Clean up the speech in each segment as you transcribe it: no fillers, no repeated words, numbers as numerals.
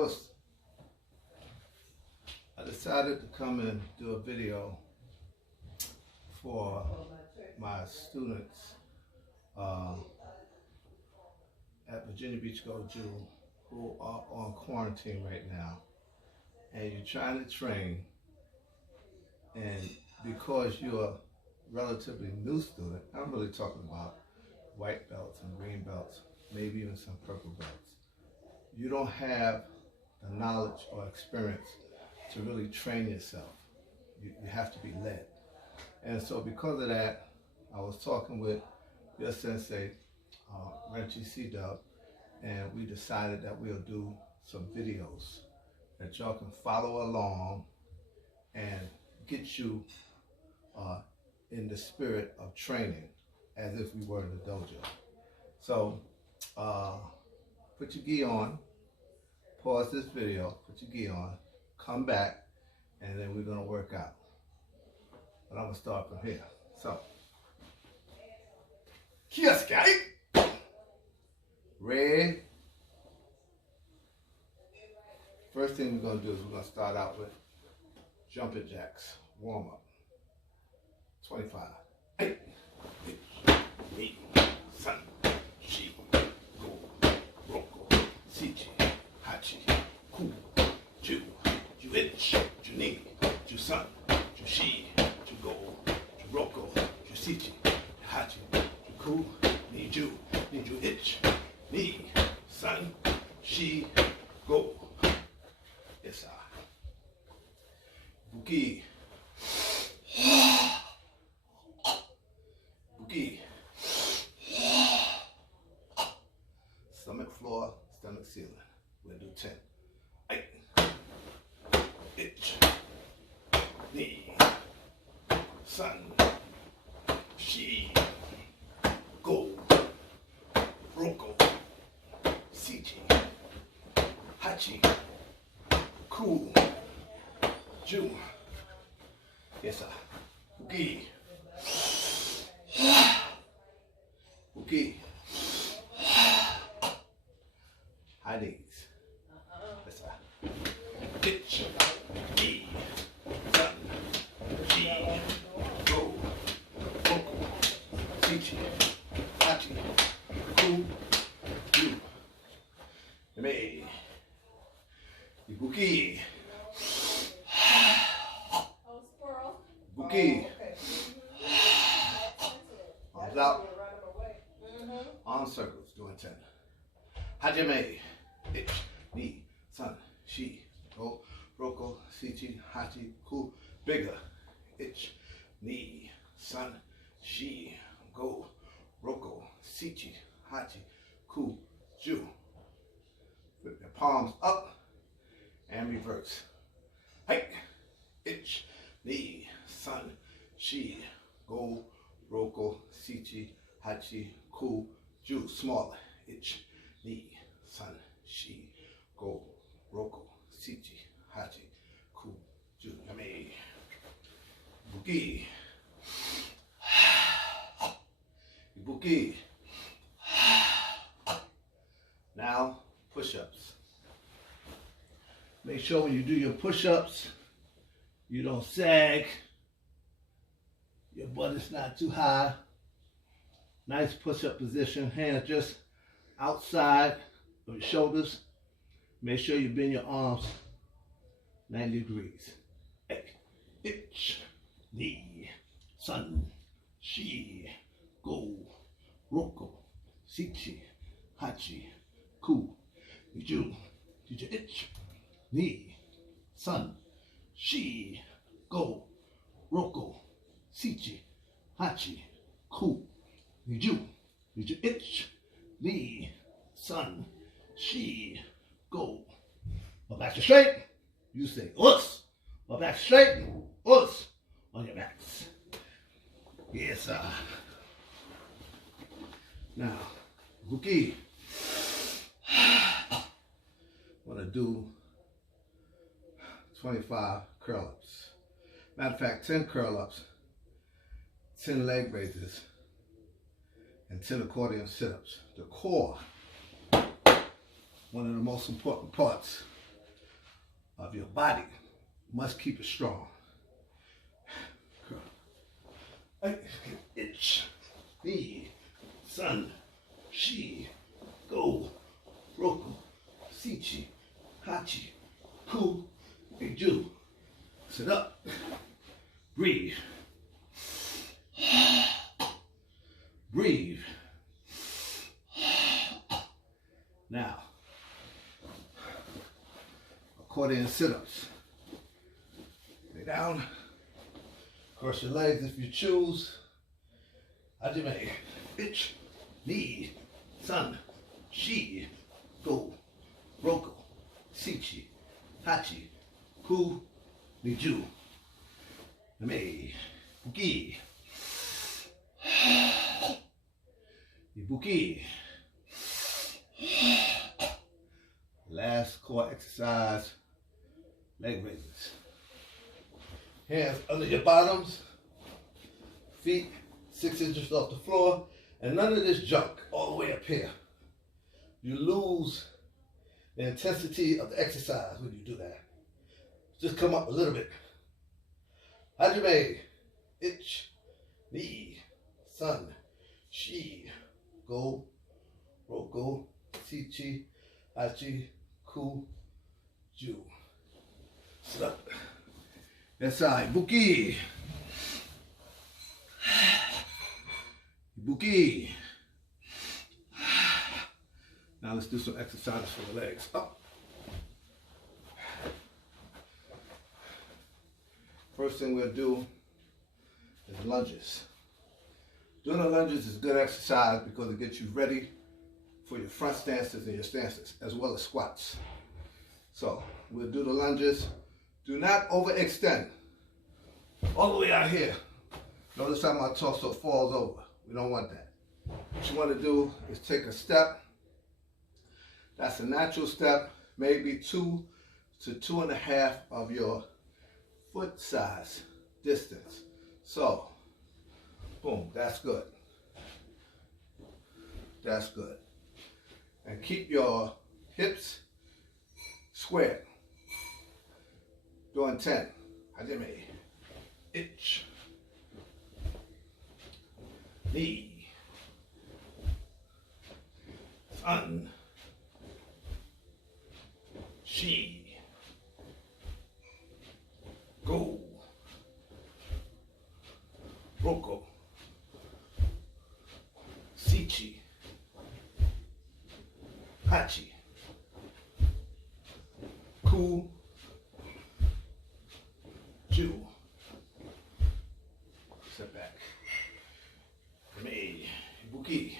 What's I decided to come and do a video for my students at Virginia Beach Goju who are on quarantine right now, and you're trying to train, and because you're a relatively new student, I'm really talking about white belts and green belts, maybe even some purple belts, you don't have the knowledge or experience to really train yourself. You have to be led. And so because of that, I was talking with your sensei, Renchi C-Dub, and we decided that we'll do some videos that y'all can follow along and get you in the spirit of training as if we were in the dojo. So put your gi on, pause this video, put your gi on, come back, and then we're gonna work out. But I'm gonna start from here. So, Kiyosaki, red. First thing we're gonna do is we're gonna start out with jumping jacks, warm up. 25. 8, 8, san, shi, go, roko, shichi, hachi, ku, ju, ju-ichi, ju-ni, ju-san, ju-shi, ju-go, ju-roko, ju-shichi, hachi, ju-ku, ni-ju, ni-ju-ichi, ni, san, shi, go. Yes, sir. Buki. Buki. Stomach floor, stomach ceiling. We'll do 10. 8. Itch. Knee. Sun. Shi. Go. Roko. Sichi. Hachi. Ku. Ju. Yes, sir. Buki. Buki. High knees. Yes, sir. Pitch. Knee. Sun. Shi. Go. Roko. Sichi. Hachi. Ku. Ju. Me. Buki. Buki. Arms out. Arm circles, doing 10. Hajime. Itch. Ni. San. Shi. Go. Roko. Sichi. Hachi. Ku. Bigger. Itch. Ni. San. Shi. Go. Roko. Sichi. Hachi. Ku. Ju. Flip your palms up and reverse. Hike. Itch. Ni. San. Shi. Go. Roko. Sichi. Hachi. Ku. Ju. Smaller. Itch. Ni. San. Shi. Go. Roko. Sichi. Hachi. Ku. Ju. Yame. Buki. Buki. Now, push-ups. Make sure when you do your push-ups, you don't sag. Your butt is not too high. Nice push-up position. Hands just outside of your shoulders. Make sure you bend your arms 90 degrees. Itch, ni, san, shi, go, roko, sichi, hachi, ku, ju, itch, ni, san, shi, go, roko, sichi, hachi, ku, ju, itch, ni, san, shi, go. My back is straight. You say us. My back straight. Us. On your backs. Yes, sir. Now, Buki. Want to do 25 curl-ups. Matter of fact, 10 curl-ups, 10 leg raises, and 10 accordion sit-ups. The core, one of the most important parts of your body. You must keep it strong. Ich, me, sun, she, go, roku, sichi, hachi, ku, and ju. Sit up, breathe. Breathe. Now, accordion sit-ups. Lay down. Cross your legs if you choose. Hajime. Ich, ni, san, shi, go, roku, sichi, hachi, ku, niju, me, buki, ibuki. Last core exercise, leg raises. Hands under your bottoms, feet 6 inches off the floor, and none of this junk all the way up here. You lose the intensity of the exercise when you do that. Just come up a little bit. Hajime, ich, ni, san, shi, go, roku, sichi, hachi, ku, ju. Sit up. That side, buki. Buki. Now let's do some exercises for the legs. Up. First thing we'll do is lunges. Doing the lunges is good exercise because it gets you ready for your front stances and your stances, as well as squats. So we'll do the lunges. Do not overextend. All the way out here. Notice how my torso falls over. We don't want that. What you want to do is take a step. That's a natural step, maybe 2 to 2.5 of your foot size distance. So, boom, that's good. That's good. And keep your hips squared. Doing 10. Hajime. Ich. Ni. San. Shi. Go. Roku. Sichi. Hachi. Ku. Ju. Step back. Me. Ibuki.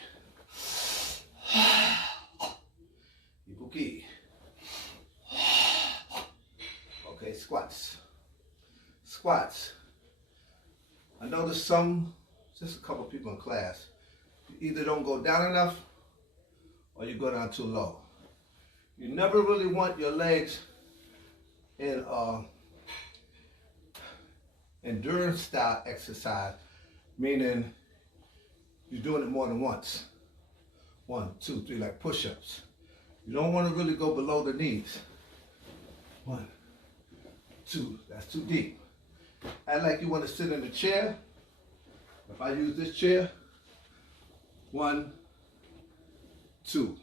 Ibuki. Okay, squats. Squats. I noticed just a couple people in class, you either don't go down enough or you go down too low. You never really want your legs in endurance style exercise, meaning you're doing it more than once. 1, 2, 3, like push-ups. You don't want to really go below the knees. 1, 2, that's too deep. Act like you want to sit in a chair. If I use this chair, 1, 2,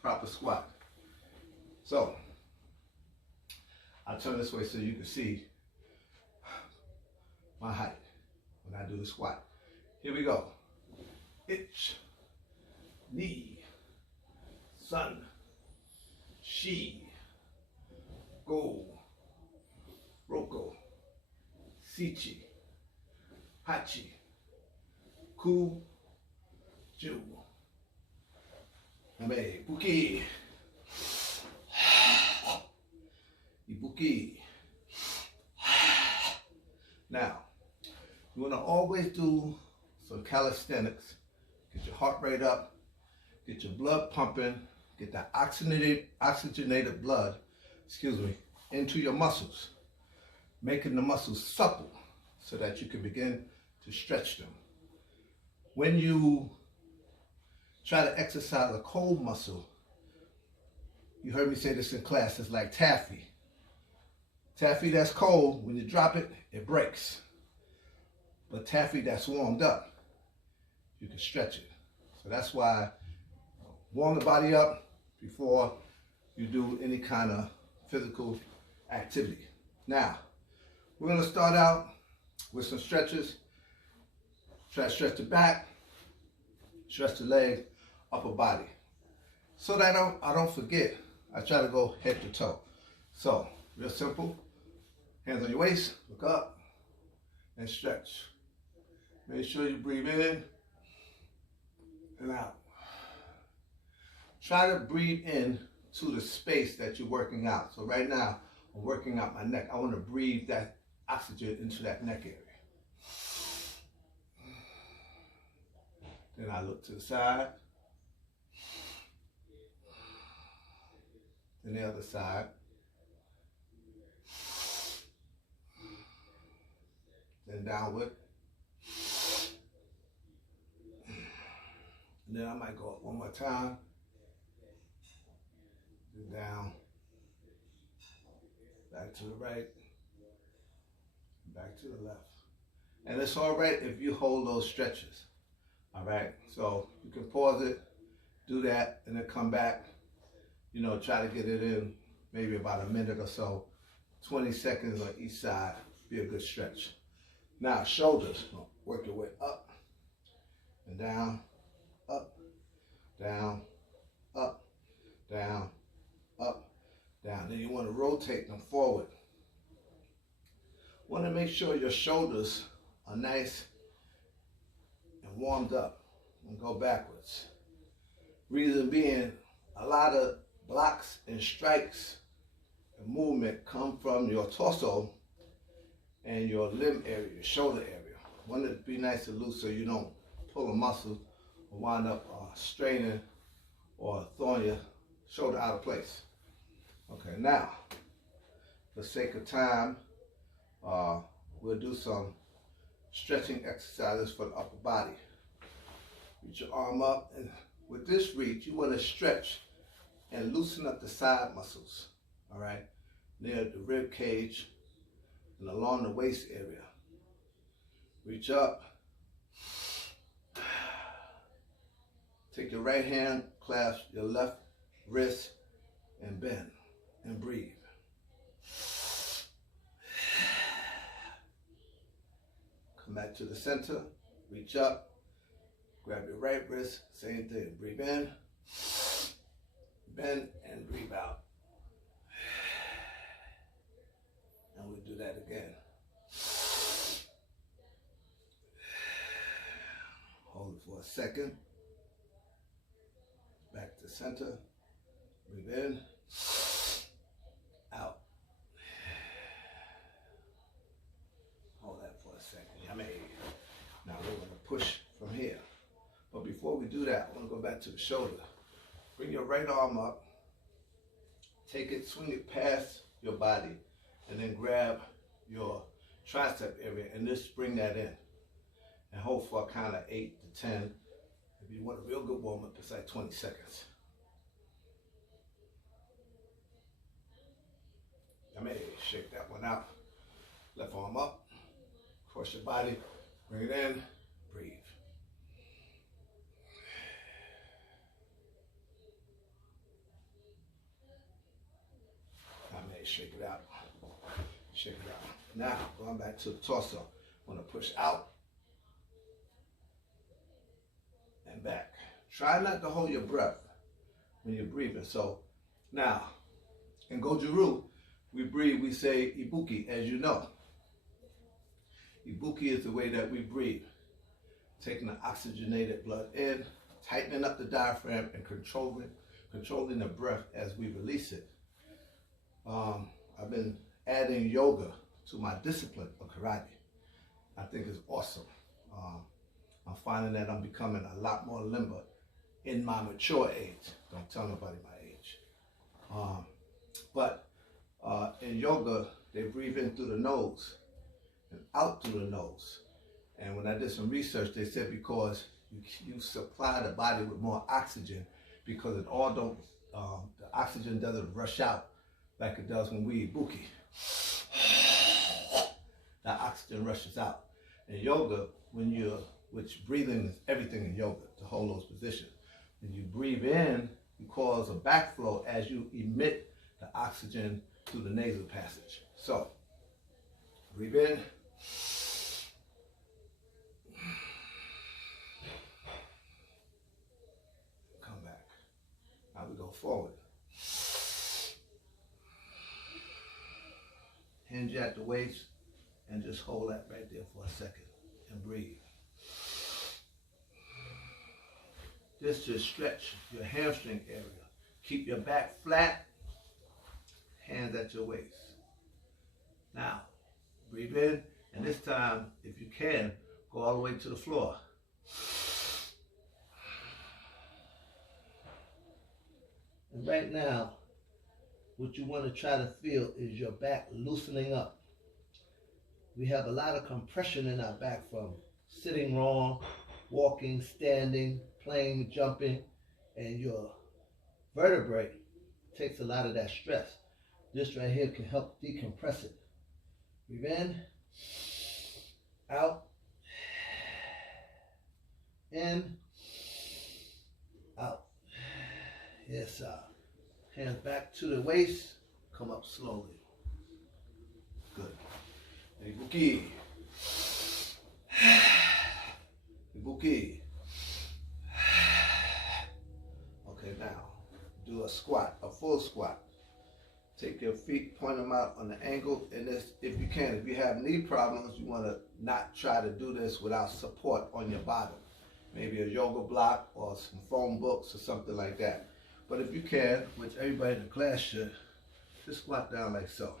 proper squat. So, I'll turn this way so you can see my height when I do the squat. Here we go. Ich, ni, san, shi, go, roku, sichi, hachi, ku, ju, me, buki, ibuki. Now, you want to always do some calisthenics. Get your heart rate up, get your blood pumping, get that oxygenated blood, into your muscles, making the muscles supple so that you can begin to stretch them. When you try to exercise a cold muscle, you heard me say this in class, it's like taffy. Taffy that's cold, when you drop it, it breaks. But taffy that's warmed up, you can stretch it. So that's why warm the body up before you do any kind of physical activity. Now, we're gonna start out with some stretches. Try to stretch the back, stretch the leg, upper body. So that I don't forget, I try to go head to toe. So, real simple. Hands on your waist, look up, and stretch. Make sure you breathe in and out. Try to breathe in to the space that you're working out. So right now, I'm working out my neck. I want to breathe that oxygen into that neck area. Then I look to the side. Then the other side. Then downward. And then I might go up one more time. Then down. Back to the right. Back to the left. And it's all right if you hold those stretches. All right, so you can pause it, do that, and then come back. You know, try to get it in maybe about a minute or so. 20 seconds on each side, be a good stretch. Now, shoulders, work your way up and down, up, down, up, down, up, down. Then you want to rotate them forward. Want to make sure your shoulders are nice and warmed up, and go backwards. Reason being, a lot of blocks and strikes and movement come from your torso and your limb area, your shoulder area. Want it to be nice and loose so you don't pull a muscle or wind up straining or throwing your shoulder out of place. Okay, now, for sake of time, we'll do some stretching exercises for the upper body. Reach your arm up, and with this reach, you want to stretch and loosen up the side muscles, all right, near the rib cage and along the waist area. Reach up. Take your right hand, clasp your left wrist, and bend, and breathe. Come back to the center, reach up, grab your right wrist, same thing. Breathe in, bend, and breathe out. And we'll do that again. Hold it for a second. Back to center. Breathe in, out. Hold that for a second. Now we're going to push from here. But before we do that, I want to go back to the shoulder. Bring your right arm up. Take it, swing it past your body, and then grab your tricep area and just bring that in. And hold for a count of 8 to 10. If you want a real good warm up, it's like 20 seconds. Shake that one out. Left arm up. Cross your body. Bring it in. Breathe. Shake it out. Shake it out. Now, going back to the torso. I want to push out and back. Try not to hold your breath when you're breathing. So, now, in Goju-Ryu, we breathe, we say Ibuki, as you know. Ibuki is the way that we breathe. Taking the oxygenated blood in, tightening up the diaphragm, and controlling the breath as we release it. I've been adding yoga to my discipline of karate. I think it's awesome. I'm finding that I'm becoming a lot more limber in my mature age. Don't tell nobody my age. But in yoga, they breathe in through the nose and out through the nose. And when I did some research, they said because you supply the body with more oxygen, because it all don't, the oxygen doesn't rush out like it does when we Ibuki. that oxygen rushes out. In yoga, which breathing is everything in yoga, to hold those positions. When you breathe in, you cause a backflow as you emit the oxygen through the nasal passage. So, breathe in. Come back. Now we go forward. Hinge at the waist and just hold that right there for a second and breathe. This to stretch your hamstring area. Keep your back flat, hands at your waist. Now, breathe in, and this time, if you can, go all the way to the floor. And right now, what you want to try to feel is your back loosening up. We have a lot of compression in our back from sitting wrong, walking, standing, playing, jumping, and your vertebrae takes a lot of that stress. This right here can help decompress it. Breathe in, out, in, out. Yes, sir. Hands back to the waist, come up slowly. Good. Ibuki. Ibuki. Okay, now do a squat, a full squat. Take your feet, point them out on the ankle, and this, if you can, if you have knee problems, you want to not try to do this without support on your bottom. Maybe a yoga block or some phone books or something like that. But if you can, which everybody in the class should, just squat down like so.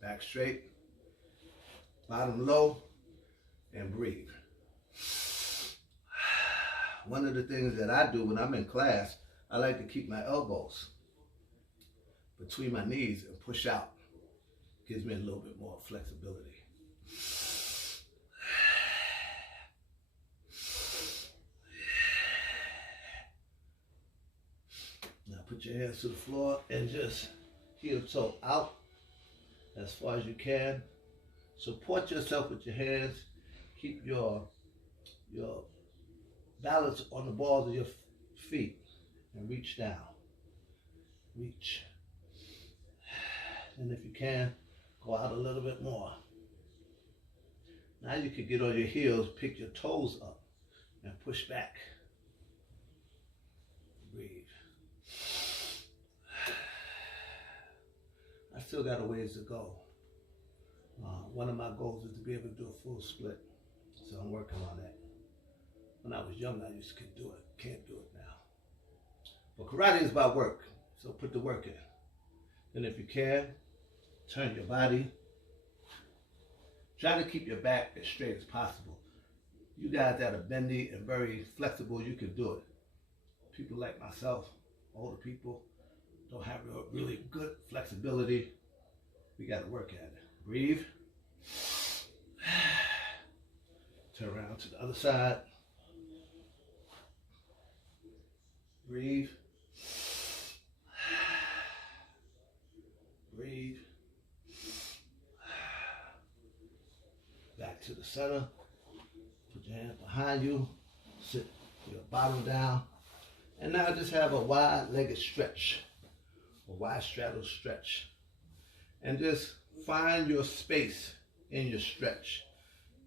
Back straight, bottom low, and breathe. One of the things that I do when I'm in class, I like to keep my elbows between my knees and push out. Gives me a little bit more flexibility. Now put your hands to the floor and just heel toe out as far as you can. Support yourself with your hands. Keep your balance on the balls of your feet and reach down. Reach. And if you can, go out a little bit more. Now you can get on your heels, pick your toes up, and push back. Breathe. I still got a ways to go. One of my goals is to be able to do a full split, so I'm working on that. When I was young, I used to do it. Can't do it now. But karate is about work, so put the work in. And if you can, turn your body. Try to keep your back as straight as possible. You guys that are bendy and very flexible, you can do it. People like myself, older people, don't have really good flexibility. We got to work at it. Breathe. Turn around to the other side. Breathe. Breathe. Back to the center. Put your hands behind you. Sit your bottom down. And now just have a wide-legged stretch. A wide straddle stretch. And just find your space in your stretch.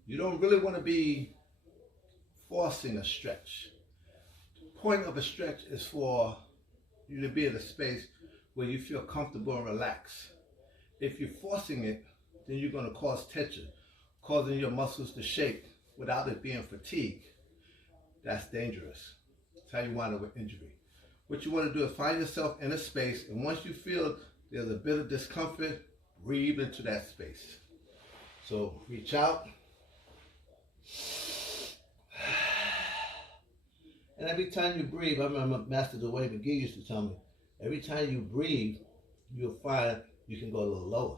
You don't really want to be forcing a stretch. The point of a stretch is for you to be in a space where you feel comfortable and relaxed. If you're forcing it, then you're going to cause tension, causing your muscles to shake without it being fatigue. That's dangerous. That's how you wind up with injury. What you want to do is find yourself in a space, and once you feel there's a bit of discomfort, breathe into that space. So reach out. And every time you breathe, I remember Master Dwayne McGee used to tell me, every time you breathe, you'll find you can go a little lower.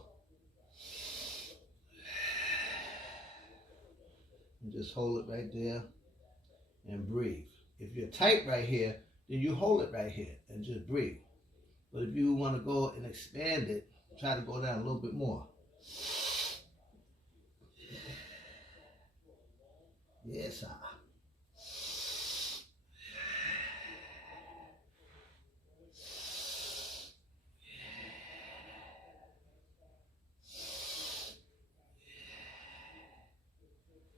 And just hold it right there and breathe. If you're tight right here, then you hold it right here and just breathe. But if you want to go and expand it, try to go down a little bit more. Yes, sir.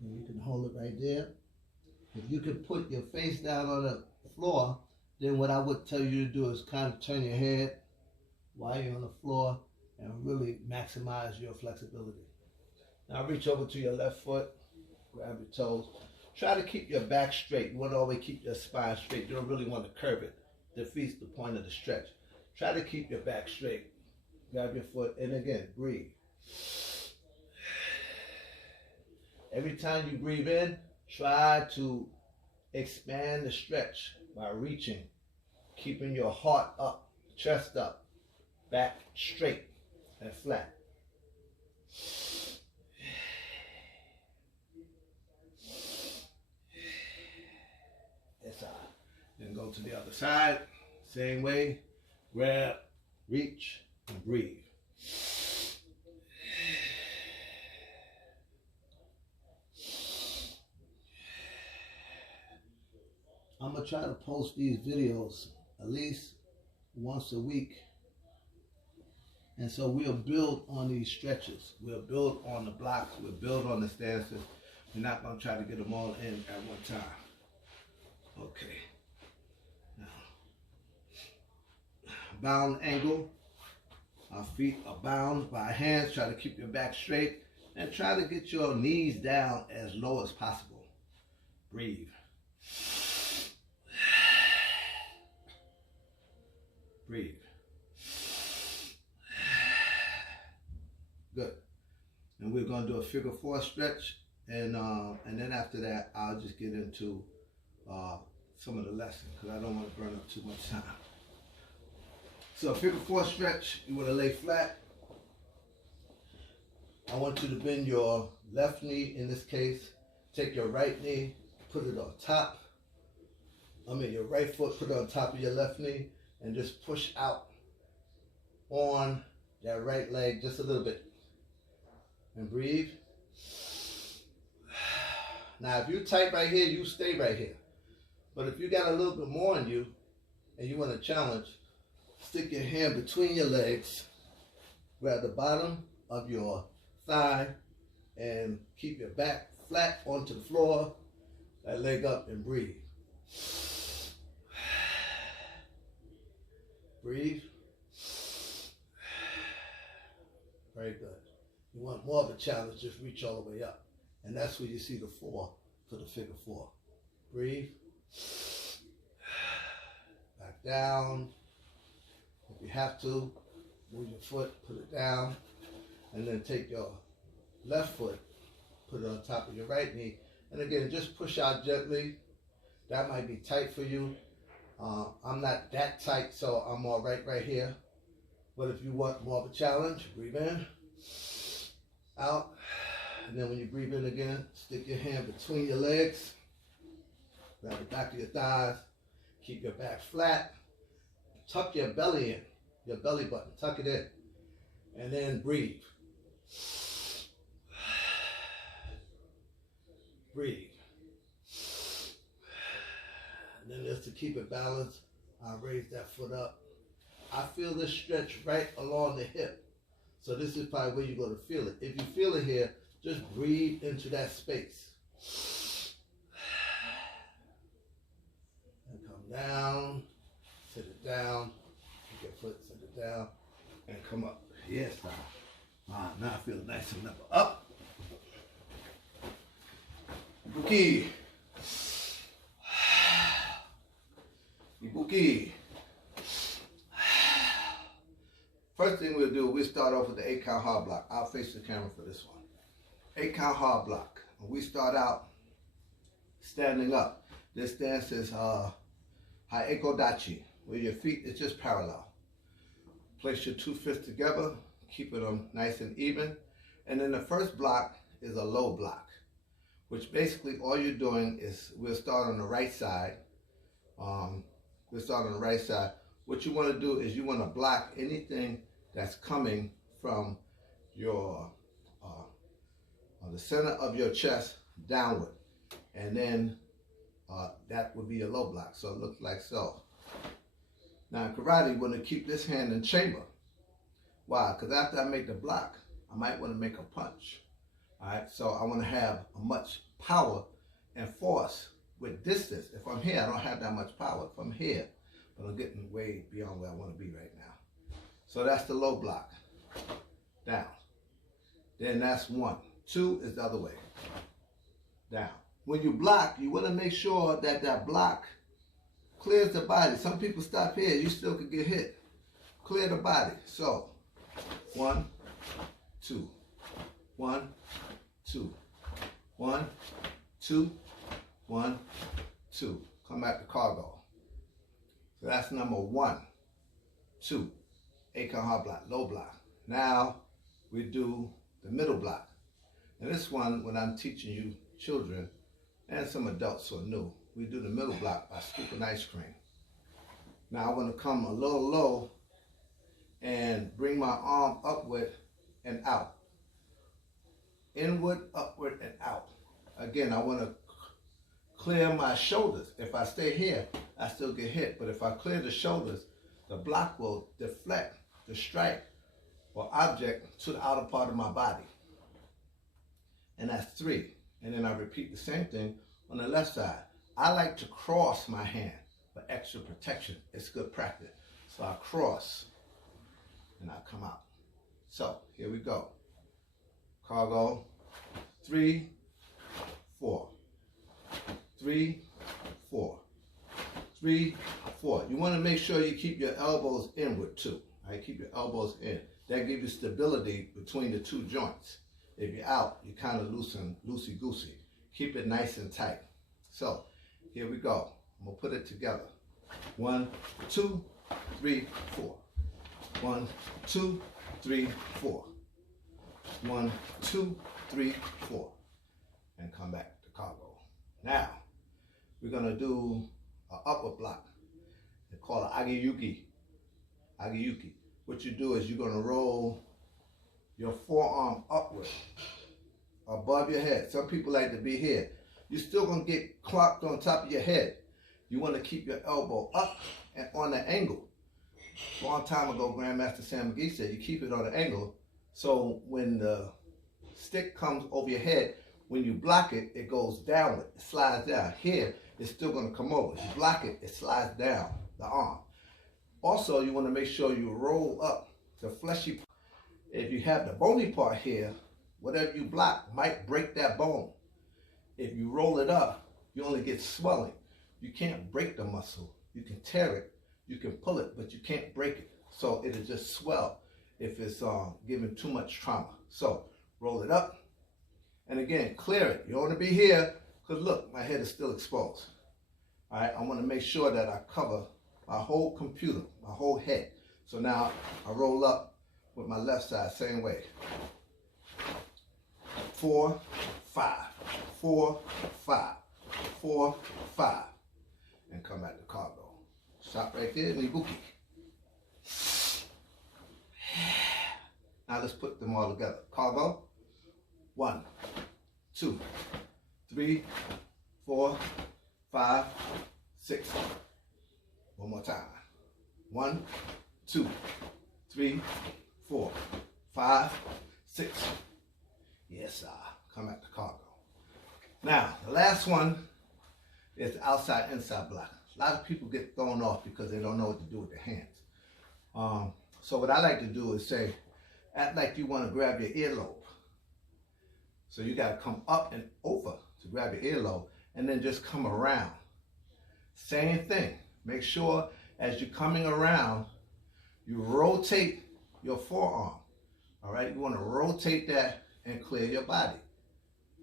And you can hold it right there. If you can put your face down on the floor, then what I would tell you to do is kind of turn your head while you're on the floor and really maximize your flexibility. Now reach over to your left foot, grab your toes. Try to keep your back straight. You want to always keep your spine straight. You don't really want to curve it. Defeats the point of the stretch. Try to keep your back straight. Grab your foot and again, breathe. Every time you breathe in, try to expand the stretch by reaching, keeping your heart up, chest up, back straight and flat. That's all. Then go to the other side, same way, grab, reach, and breathe. I'm going to try to post these videos at least once a week. And so we'll build on these stretches. We'll build on the blocks. We'll build on the stances. We're not going to try to get them all in at one time. Okay. Now, bound angle. Our feet are bound by hands. Try to keep your back straight. And try to get your knees down as low as possible. Breathe. Breathe. Good. And we're going to do a figure four stretch, and then after that, I'll just get into some of the lessons because I don't want to burn up too much time. So figure four stretch, you want to lay flat. I want you to bend your left knee in this case. Take your right knee, put it on top. Your right foot, put it on top of your left knee, and just push out on that right leg just a little bit. And breathe. Now, if you're tight right here, you stay right here. But if you got a little bit more in you and you want to challenge, stick your hand between your legs, grab the bottom of your thigh, and keep your back flat onto the floor, that leg up, and breathe. Breathe. Very good. You want more of a challenge, just reach all the way up. And that's where you see the four for the figure four. Breathe. Back down. If you have to, move your foot, put it down. And then take your left foot, put it on top of your right knee. And again, just push out gently. That might be tight for you. I'm not that tight, so I'm all right here. But if you want more of a challenge, breathe in, out, and then when you breathe in again, stick your hand between your legs, grab the back of your thighs, keep your back flat, tuck your belly in, your belly button, tuck it in, and then breathe. Breathe. And then just to keep it balanced, I'll raise that foot up. I feel this stretch right along the hip. So this is probably where you're going to feel it. If you feel it here, just breathe into that space. And come down, sit it down, take your foot, sit it down, and come up. Yes, now I feel nice and level. Up. Ibuki. Ibuki. First thing we'll do, we'll start off with the 8-count hard block. I'll face the camera for this one. 8-count hard block. We start out standing up. This stance is Haekodachi, where your feet is just parallel. Place your two fists together, keeping them nice and even. And then the first block is a low block, which basically all you're doing is, we'll start on the right side. What you want to do is you want to block anything that's coming from your the center of your chest downward. and then that would be a low block. So it looks like so. Now in karate, you want to keep this hand in chamber. Why? Because after I make the block, I might want to make a punch. All right, so I want to have a much power and force with distance. If I'm here, I don't have that much power. If I'm here, but I'm getting way beyond where I want to be right now. So that's the low block. Down. Then that's 1. 2 is the other way. Down. When you block, you want to make sure that that block clears the body. Some people stop here, you still could get hit. Clear the body. So 1, 2, 1, 2, 1, 2, 1, 2. Come back to cargo. So that's number 1, 2. A-count hard block, low block. Now we do the middle block. And this one, when I'm teaching you children and some adults who are new, we do the middle block by scooping ice cream. Now I want to come a little low and bring my arm upward and out. Inward, upward, and out. Again, I want to clear my shoulders. If I stay here, I still get hit. But if I clear the shoulders, the block will deflect the strike or object to the outer part of my body. And that's 3. And then I repeat the same thing on the left side. I like to cross my hand for extra protection. It's good practice. So I cross and I come out. So here we go. Cargo. 3, 4. 3, 4. 3, 4. You want to make sure you keep your elbows inward too. Right? Keep your elbows in. That gives you stability between the 2 joints. If you're out, you kind of loosen, loosey-goosey. Keep it nice and tight. So, here we go. I'm going to put it together. 1, 2, 3, 4. 1, 2, 3, 4. 1, 2, 3, 4. And come back to cargo. Now, we're going to do an upper block. They call it agiyuki. Agiyuki. What you do is you're going to roll your forearm upward, above your head. Some people like to be here. You're still going to get clocked on top of your head. You want to keep your elbow up and on the angle. A long time ago, Grandmaster Sam McGee said you keep it on the angle, so when the stick comes over your head, when you block it, it goes downward. It slides down. Here, it's still going to come over. You block it, it slides down the arm. Also, you want to make sure you roll up the fleshy part. If you have the bony part here, whatever you block might break that bone. If you roll it up, you only get swelling. You can't break the muscle. You can tear it, you can pull it, but you can't break it. So it'll just swell if it's given too much trauma. So roll it up, and again, clear it. You don't want to be here, because look, my head is still exposed. All right, I want to make sure that I cover my whole computer, my whole head. So now I roll up with my left side, same way. 4, 5, 4, 5, 4, 5, and come back to cargo. Stop right there, Nibuki. Now let's put them all together. Cargo. 1, 2, 3, 4, 5, 6. One more time. 1, 2, 3, 4, 5, 6. Yes, sir. Come back to cargo. Now, the last one is the outside-inside block. A lot of people get thrown off because they don't know what to do with their hands. So what I like to do is say, act like you want to grab your earlobe. So you got to come up and over to grab your earlobe, and then just come around. Same thing. Make sure as you're coming around, you rotate your forearm. All right, you want to rotate that and clear your body.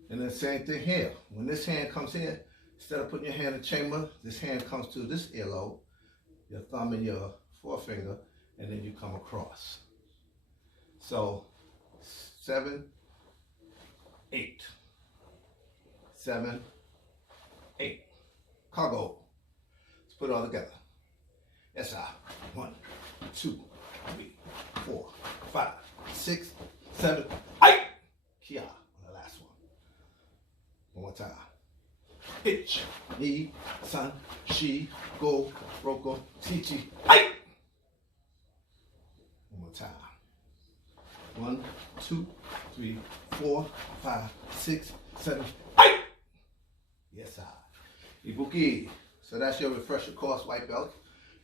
And then same thing here. When this hand comes here, instead of putting your hand in the chamber, this hand comes to this earlobe, your thumb and your forefinger, and then you come across. So 7, 8. 7, 8. Cargo. Let's put it all together. Yes, sir. 1, 2, 3, 4, 5, 6, 7, 8. Kia on the last one. One more time. Hitch, ni, san, shi, go, roko, tichi, ai. One more time. 1, 2, 3, 4, 5, 6, 7, 8. Yes, sir. Ibuki. So that's your refresher course, white belt,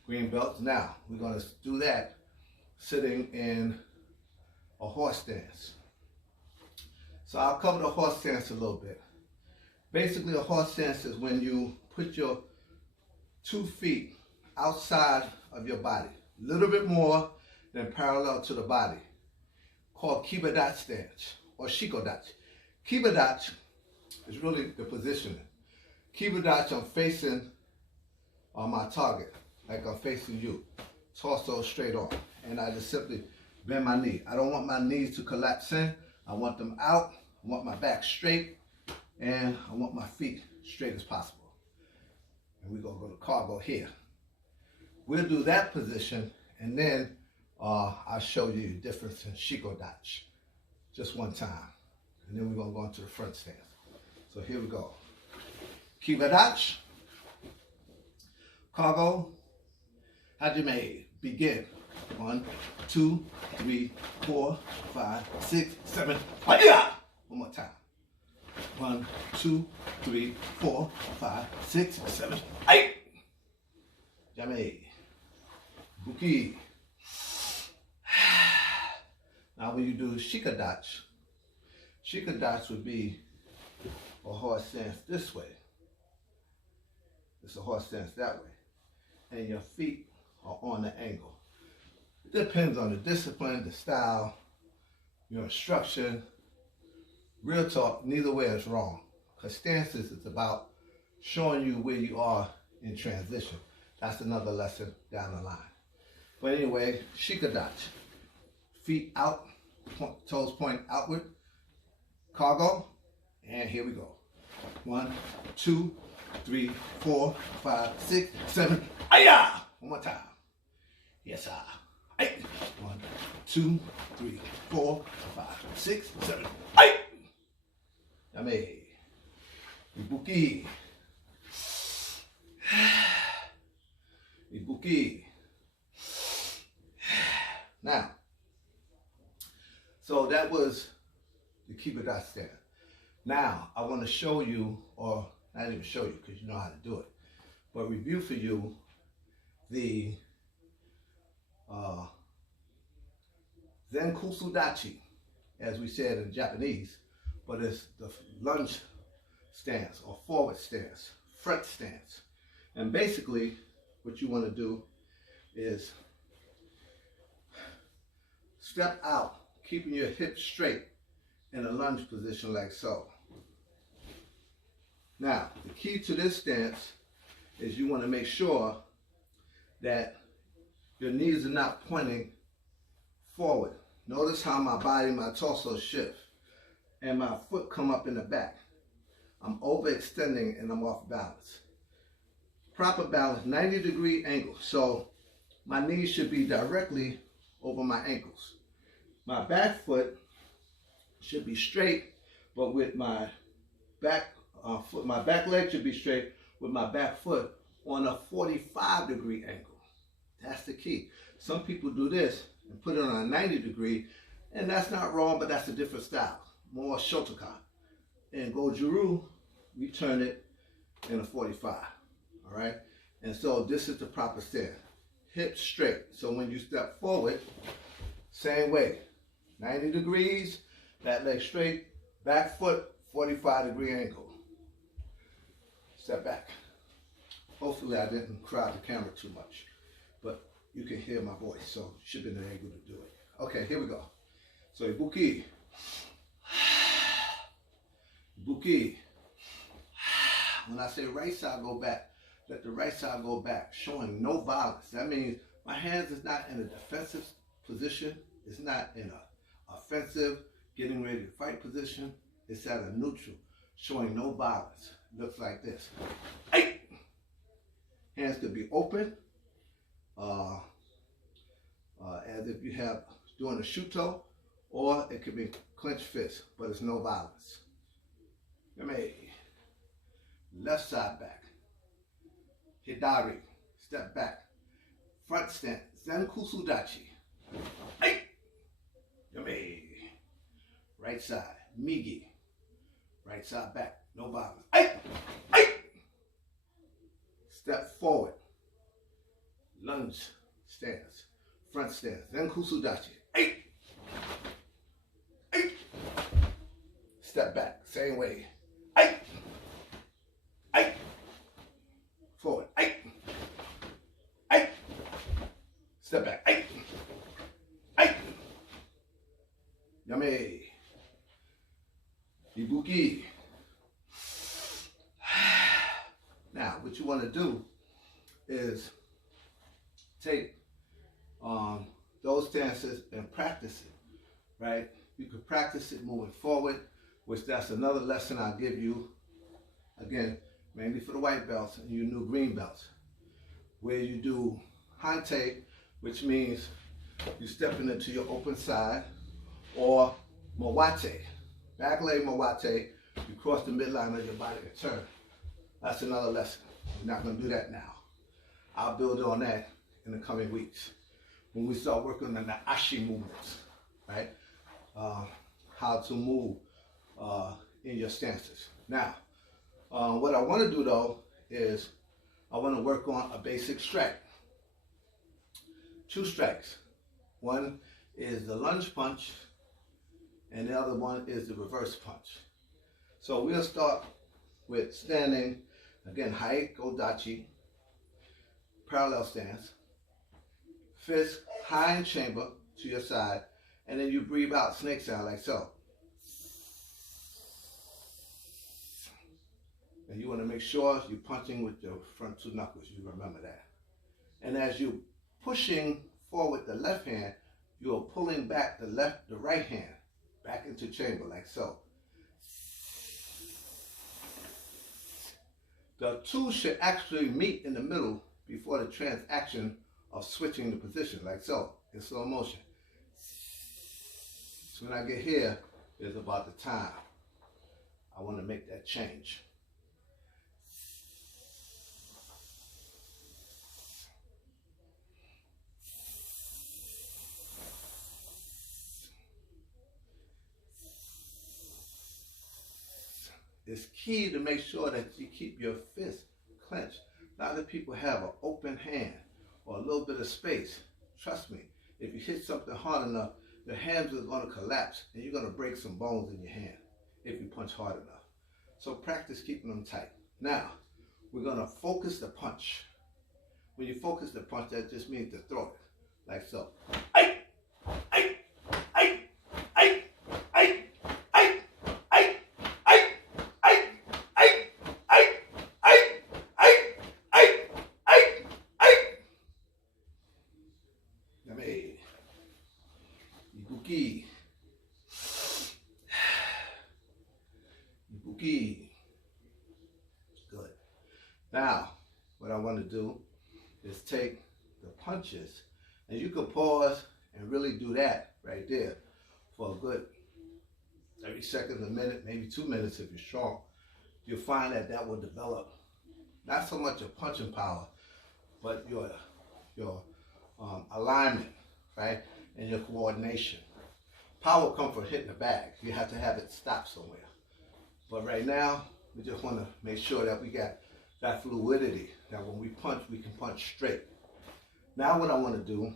green belt. Now, we're going to do that sitting in a horse stance. So I'll cover the horse stance a little bit. Basically, a horse stance is when you put your 2 feet outside of your body, a little bit more than parallel to the body, called Kibadachi stance or Shikodachi. Kibadachi is really the positioning. Kibadachi, I'm facing my target, like I'm facing you, torso straight on, and I just simply bend my knee. I don't want my knees to collapse in. I want them out. I want my back straight, and I want my feet straight as possible. And we're gonna go to cargo here. We'll do that position, and then I'll show you the difference in Shikodachi, just one time. And then we're gonna go into the front stance. So here we go. Kibadachi, cargo, hajime, begin. 1, 2, 3, 4, 5, 6, 7, hiya! One more time. 1, 2, 3, 4, 5, 6, 7, 8. Jame. Buki. Now when you do Shikodachi, Shikodachi would be a horse stance this way. It's a horse stance that way. And your feet are on the angle. It depends on the discipline, the style, your instruction. Real talk, neither way is wrong. Because stances is about showing you where you are in transition. That's another lesson down the line. But anyway, Shikodachi. Feet out, toes point outward, cargo, and here we go. 1, 2, 3, 4, 5, 6, 7, hiya! One more time. Yes, sir. 8. 1, 2, 3, 4, 5, 6, 7, 8. Yame. Ibuki. Ibuki. Now, so that was the Kibadachi stance. Now, I want to show you, or not even show you because you know how to do it, but review for you the Zenkusudachi, as we said in Japanese, but it's the lunge stance or forward stance, front stance. And basically, what you want to do is step out, keeping your hips straight in a lunge position like so. Now, the key to this stance is you want to make sure that your knees are not pointing forward. Notice how my body, my torso shifts, and my foot come up in the back. I'm overextending and I'm off balance. Proper balance, 90-degree angle. So my knees should be directly over my ankles. My back foot should be straight, but with my back foot, my back leg should be straight with my back foot on a 45-degree angle. That's the key. Some people do this and put it on a 90-degree, and that's not wrong, but that's a different style, more Shotokan. In Goju-Ryu, we turn it in a 45, all right? And so this is the proper stance. Hips straight. So when you step forward, same way, 90 degrees, that leg straight, back foot, 45-degree angle. Step back. Hopefully I didn't crowd the camera too much, but you can hear my voice, so you should have been able to do it. Okay, here we go. So Ibuki. Ibuki. When I say right side go back, let the right side go back, showing no violence. That means my hands is not in a defensive position. It's not in a offensive, getting ready to fight position. It's at a neutral, showing no violence. Looks like this. Hey! Hands could be open, as if you have doing a shuto, or it could be clenched fist, but it's no violence. left side back. Hidari, step back. Front stance, Zenkusu Dachi. Hey! Yame. Right side, Migi. Right side back, no violence. Hey! Hey! Step forward. Lunge stance. Front stance, Zenkusu Dachi. Hey! Hey! Step back, same way. Hey! Hey! Forward. Hey! Hey! Step back. Hey! Hey! Yame. Ibuki. Now, what you want to do is take those stances and practice it, right? You can practice it moving forward, which that's another lesson I'll give you, again, mainly for the white belts and you new green belts, where you do hante, which means you stepping into your open side, or mawate, back leg mawate, you cross the midline of your body and turn. That's another lesson. We're not going to do that now. I'll build on that in the coming weeks when we start working on the ashi movements, right? How to move in your stances. Now, what I want to do though is I want to work on a basic strike. 2 strikes. One is the lunge punch and the other one is the reverse punch. So we'll start with standing, again, Haiko Dachi, parallel stance, fist high in chamber to your side, and then you breathe out snake sound like so. And you want to make sure you're punching with your front 2 knuckles, you remember that. And as you're pushing forward the left hand, you're pulling back the right hand back into chamber like so. The 2 should actually meet in the middle before the transaction of switching the position like so in slow motion. So when I get here, it's about the time I want to make that change. It's key to make sure that you keep your fist clenched. A lot of people have an open hand or a little bit of space. Trust me, if you hit something hard enough, your hands are going to collapse and you're going to break some bones in your hand if you punch hard enough. So practice keeping them tight. Now, we're going to focus the punch. When you focus the punch, that just means to throw it, like so. Ay! Ay! Ay! Ay! Ay! Ay! Ay! Ay! Ay! Ay! Ay! Ay! Ay! Ay! Ay! Ay! Yame. Ibuki. Ibuki. Good. Now, what I want to do is take the punches, and you can pause and really do that right there for a good 30 seconds, a minute, maybe 2 minutes if you're strong. You'll find that that will develop not so much your punching power, but your alignment, right, and your coordination. Power comes from hitting the bag. You have to have it stop somewhere. But right now, we just want to make sure that we got that fluidity, that when we punch, we can punch straight. Now what I want to do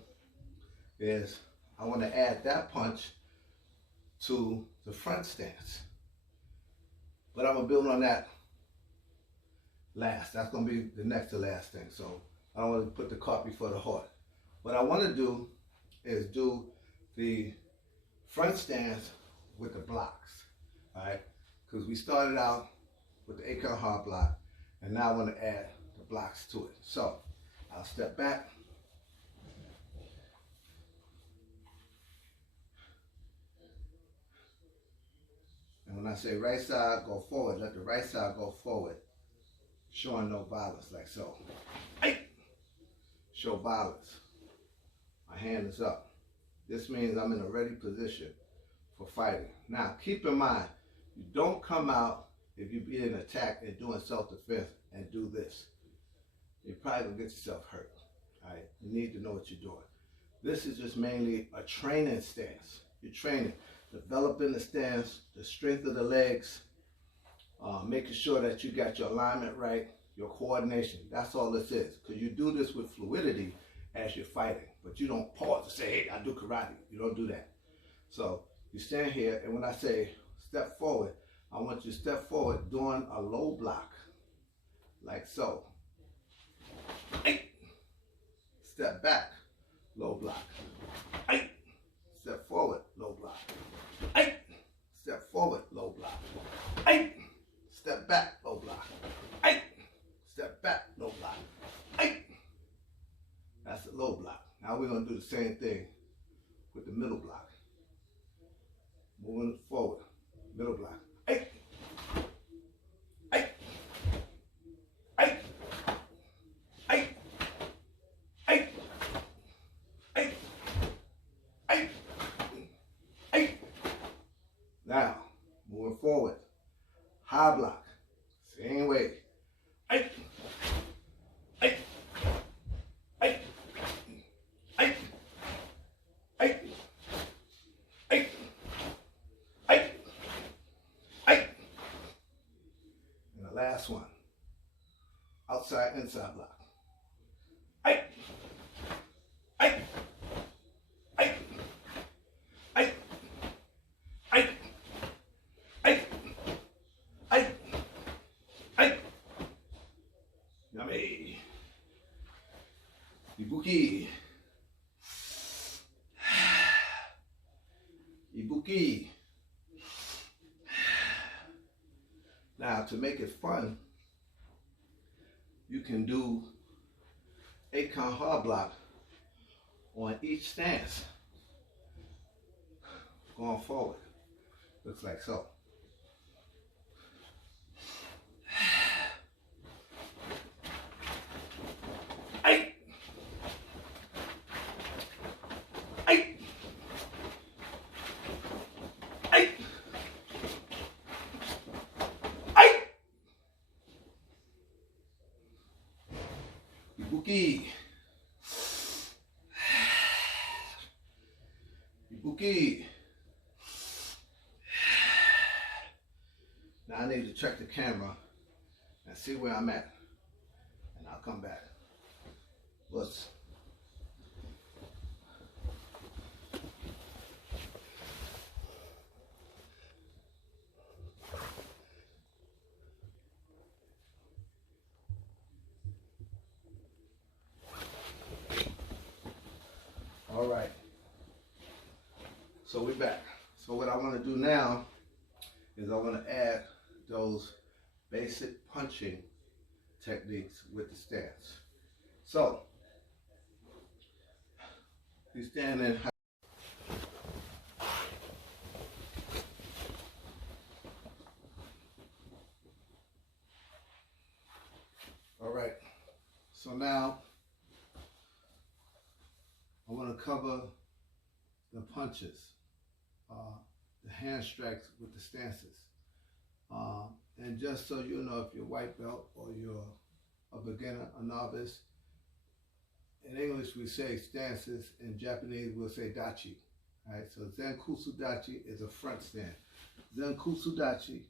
is I want to add that punch to the front stance. But I'm going to build on that last. That's going to be the next to last thing. So I don't want to put the cart before the horse. What I want to do is do the front stance with the blocks, all right? Because we started out with the Eikan hard block, and now I want to add the blocks to it. So I'll step back. And when I say right side, go forward, let the right side go forward, showing no violence, like so. Hey! Show violence. My hand is up. This means I'm in a ready position for fighting. Now, keep in mind, you don't come out if you being attacked and doing self-defense and do this, you're probably gonna get yourself hurt. All right, you need to know what you're doing. This is just mainly a training stance. You're training, developing the stance, the strength of the legs, making sure that you got your alignment right, your coordination. That's all this is. Because you do this with fluidity as you're fighting, but you don't pause to say, hey, I do karate. You don't do that. So you stand here, and when I say step forward, I want you to step forward doing a low block, like so. Step back, low block. Step forward, low block. Step forward, low block. Step back, low block. Step back, low block. That's the low block. Now we're going to do the same thing with the middle block. Moving forward, middle block. Now, moving forward, high block, same way. And the last one, outside, inside block. Yummy. Ibuki. Ibuki. Now, to make it fun, you can do 8-count hard block on each stance. Going forward. Looks like so. Ibuki. Ibuki. Now I need to check the camera and see where I'm at, and I'll come back. Let's. All right, so we're back. So what I want to do now is I want to add those basic punching techniques with the stance. So, you stand in. All right, so now I want to cover the punches, the hand strikes with the stances. And just so you know, if you're white belt or you're a beginner, a novice, in English we say stances, in Japanese we'll say dachi. All right, so Zenkusu Dachi is a front stand. Zenkusu Dachi,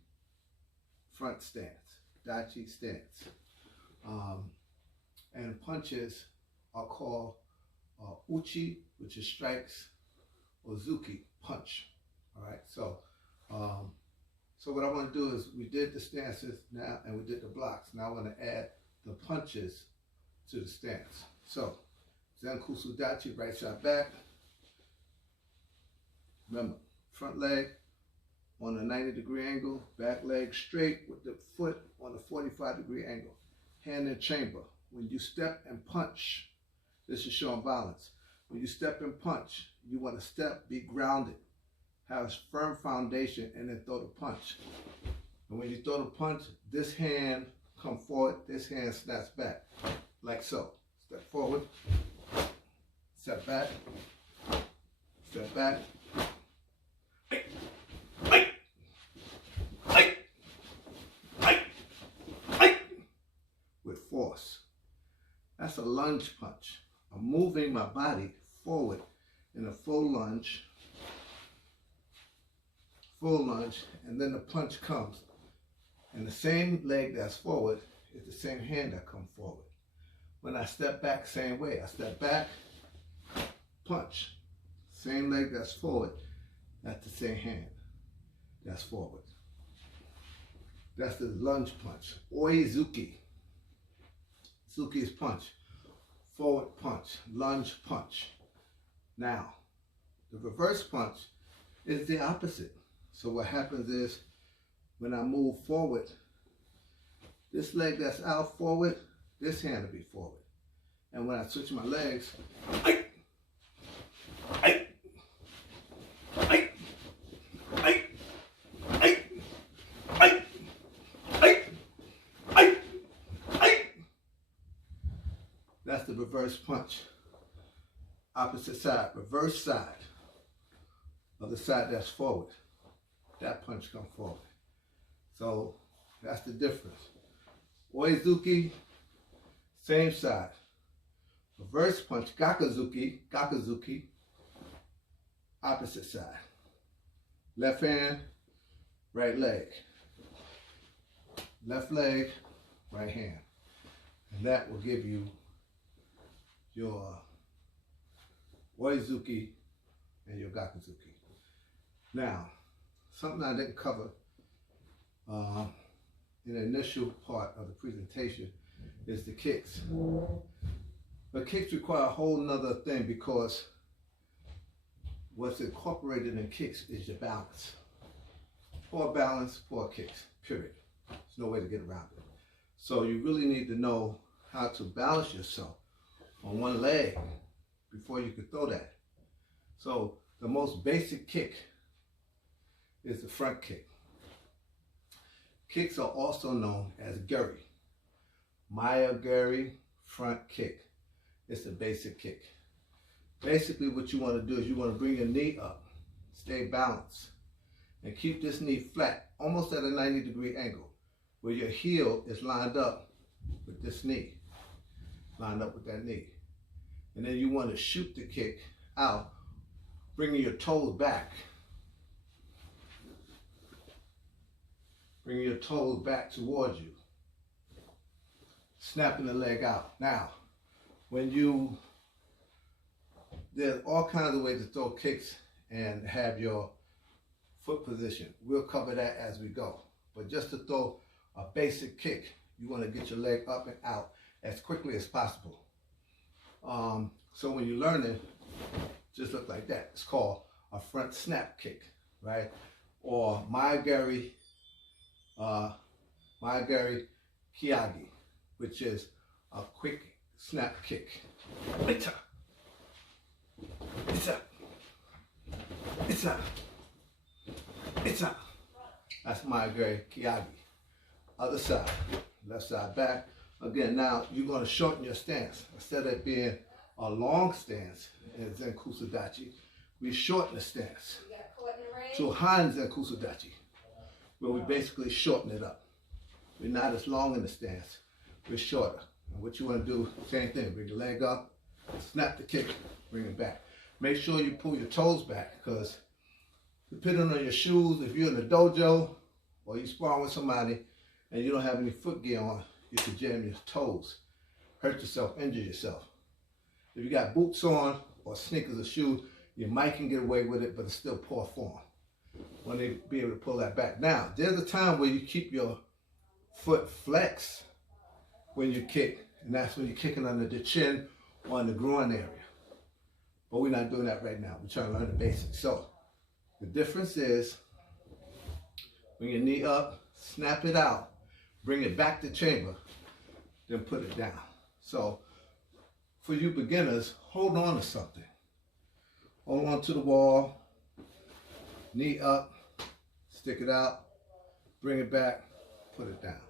front stance. Dachi stance. And punches are called uchi, which is strikes, or zuki, punch. All right, so so what I want to do is, we did the stances now and we did the blocks. Now I want to add the punches to the stance. So Zenkusu Dachi, right shot back. Remember, front leg on a 90-degree angle, back leg straight with the foot on a 45-degree angle. Hand in chamber. When you step and punch, this is showing balance. When you step and punch, you want to step, be grounded, have a firm foundation, and then throw the punch. And when you throw the punch, this hand come forward, this hand snaps back, like so. Step forward, step back, step back. That's a lunge punch. I'm moving my body forward in a full lunge, and then the punch comes. And the same leg that's forward is the same hand that comes forward. When I step back, same way. I step back, punch. Same leg that's forward, that's the same hand that's forward. That's the lunge punch. Oizuki. Zuki is punch. Forward punch. Lunge punch. Now, the reverse punch is the opposite. So what happens is, when I move forward, this leg that's out forward, this hand will be forward. And when I switch my legs, that's the reverse punch. Opposite side, reverse side of the side that's forward. That punch comes forward. So that's the difference. Oizuki, same side. Reverse punch, Gakazuki, opposite side. Left hand, right leg. Left leg, right hand. And that will give you your Oizuki and your Gakazuki. Now, something I didn't cover in the initial part of the presentation is the kicks. But kicks require a whole nother thing, because what's incorporated in kicks is your balance. Poor balance, poor kicks, period. There's no way to get around it. So you really need to know how to balance yourself on one leg before you can throw that. So the most basic kick is the front kick. Kicks are also known as geri. Maya geri, front kick. It's a basic kick. Basically what you want to do is you want to bring your knee up, stay balanced, and keep this knee flat, almost at a 90-degree angle, where your heel is lined up with this knee, lined up with that knee. And then you want to shoot the kick out, bringing your toes back. Bringing your toes back towards you. Snapping the leg out. Now, there's all kinds of ways to throw kicks and have your foot position. We'll cover that as we go. But just to throw a basic kick, you want to get your leg up and out as quickly as possible. So when you learn it, just look like that. It's called a front snap kick, right? Or Maya geri Kiyagi, which is a quick snap kick. It's up. That's Maya geri Kiyagi. Other side, left side back. Again, now you're going to shorten your stance. Instead of it being a long stance in Zen Kusudachi, we shorten the stance to Han Zen Kusudachi, where we basically shorten it up. We're not as long in the stance, we're shorter. And what you want to do, same thing, bring your leg up, snap the kick, bring it back. Make sure you pull your toes back, because depending on your shoes, if you're in the dojo or you spar with somebody and you don't have any foot gear on, you can jam your toes, hurt yourself, injure yourself. If you got boots on or sneakers or shoes, you might can get away with it, but it's still poor form. Want to be able to pull that back. Now, there's a time where you keep your foot flexed when you kick, and that's when you're kicking under the chin or in the groin area. But we're not doing that right now. We're trying to learn the basics. So the difference is, bring your knee up, snap it out, bring it back to chamber, then put it down. So for you beginners, hold on to something. Hold on to the wall, knee up, stick it out, bring it back, put it down.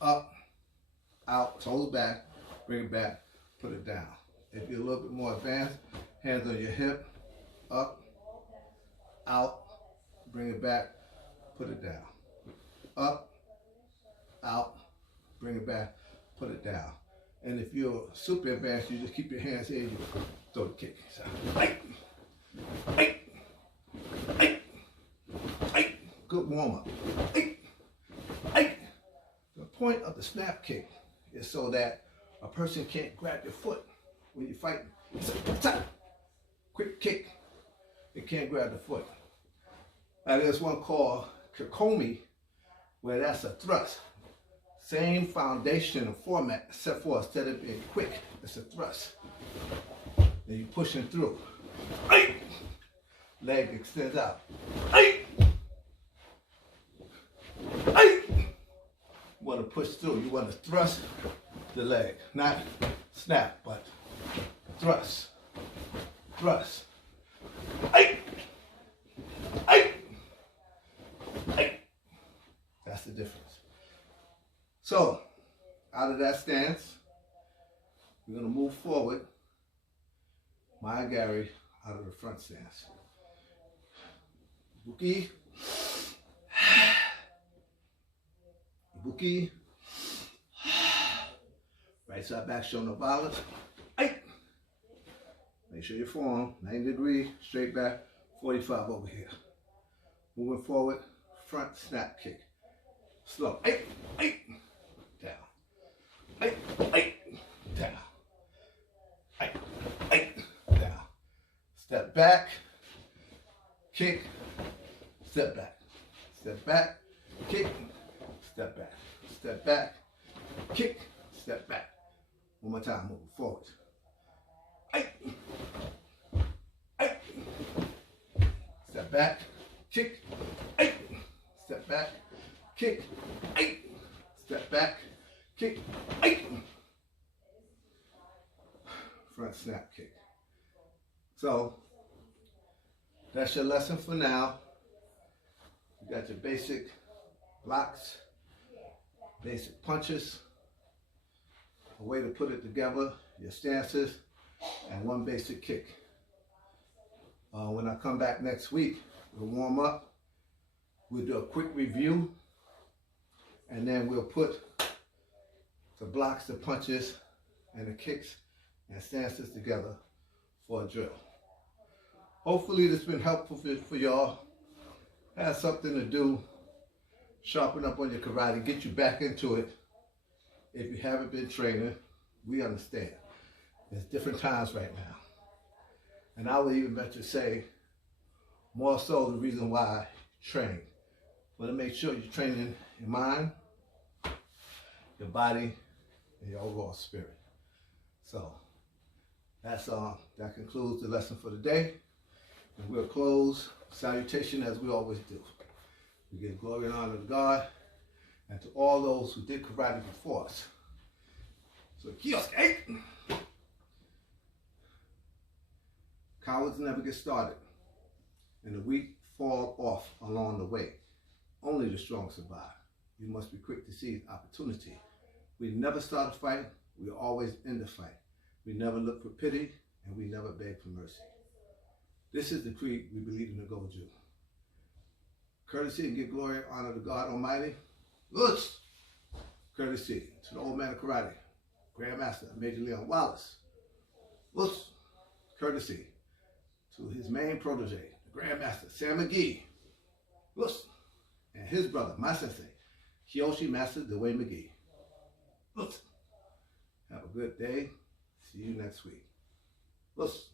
Up, out, toes back, bring it back, put it down. If you're a little bit more advanced, hands on your hip, up, out, bring it back, put it down. Up, out, bring it back, put it down. And if you're super advanced, you just keep your hands here and you throw the kick. So, ay, ay, ay, ay. Good warm up. Ay, ay. The point of the snap kick is so that a person can't grab your foot when you're fighting. It's a quick kick. They can't grab the foot. Now there's one called Kikomi, where that's a thrust. Same foundation and format, except for instead of being quick, it's a thrust. Then you're pushing through. Ay! Leg extends out. Ay! Ay! You want to push through. You want to thrust the leg, not snap, but thrust. Thrust. Ay! Ay! Ay! That's the difference. So, out of that stance, we're going to move forward. Maya Gary out of the front stance. Ibuki. Ibuki. Right side back, show no violence. Ay! Make sure your form, 90 degree, straight back, 45 over here. Moving forward, front snap kick. Slow. Ay! Ay! Down. Ay! Ay! Down. Ay! Ay! Down. Step back, kick, step back. Step back, kick, step back. Step back, kick, step back. One more time, moving forward. Ay! Ay! Step back, kick, ay! Step back, kick, ay! Step back, kick, ay! Front snap kick. So, that's your lesson for now. You got your basic blocks, basic punches, a way to put it together, your stances, and one basic kick. When I come back next week, we'll warm up, we'll do a quick review, and then we'll put the blocks, the punches, and the kicks and stances together for a drill. Hopefully this has been helpful for y'all. Have something to do, sharpen up on your karate, get you back into it. If you haven't been training, we understand. There's different times right now. And I would even venture to say, more so the reason why you train. But to make sure you're training your mind, your body, and your overall spirit. So, that concludes the lesson for the day. And we'll close salutation as we always do. We give glory and honor to God and to all those who did karate before us. So, kioske! Cowards never get started, and the weak fall off along the way. Only the strong survive. We must be quick to seize opportunity. We never start a fight, we always end the fight. We never look for pity, and we never beg for mercy. This is the creed we believe in the Goju. Courtesy and give glory and honor to God Almighty. Lutz! Courtesy to the old man of karate, Grandmaster Major Leon Wallace. Lutz! Courtesy to his main protege, the Grandmaster Sam McGee. Lutz! And his brother, my sensei, Kyoshi Master Dwayne McGee. Lutz! Have a good day. See you next week. Lutz!